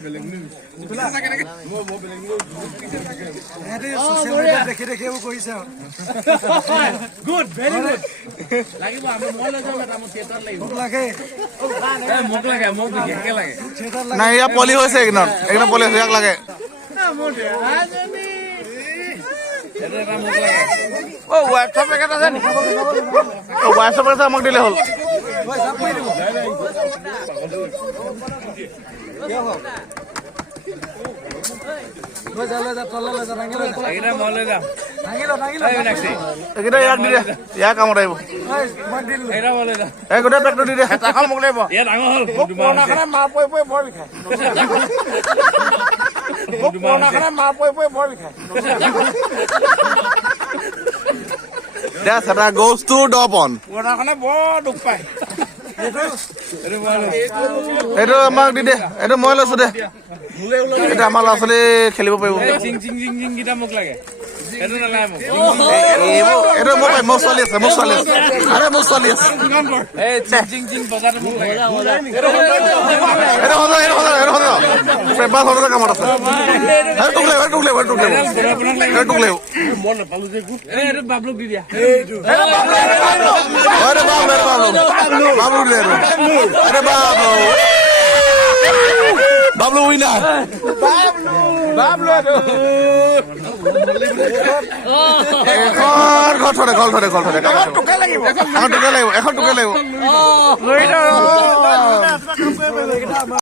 Good, very good. Lagi bu, ambil mall aja, kamu theater lagi. Mok lagi, mok digekel lagi. Nah, ya poli hoise eknon poli hoise jak lage. Aja nih. Itu mok lagi. Oh, WhatsApp e kata jan. Oh, WhatsApp e amok dile hol. Akhirnya mau le dah. Ayo naksi. Kita yak dire. Ya kamu raibo. Akhirnya mau le dah. Kuda pack do dire. Eta kal mok lebo. Ya tangol. Pona kana ma poi bor bikha. Pona kana ma poi bor bikha. That goes to Dopon. Pona kana bor duk pai. Itu আমাক দি দে এটা মই লৈছো দে এটা আমাৰ ল'ৰা ছোৱালী খেলিব পাৰিব Jing jing jing jing kita mok lagi. Itu nalar mok. এইটো মোৰ ছোৱালী আছে আৰে মোৰ ছোৱালী আছে Jing jing bazar mok lagi. এইটো পেপাৰ হ'লে কামত আছে টুক লেও Itu babluk di dia. Bablu winner. Bablu aduh. Gol thore. এখন টুকে লাগিব।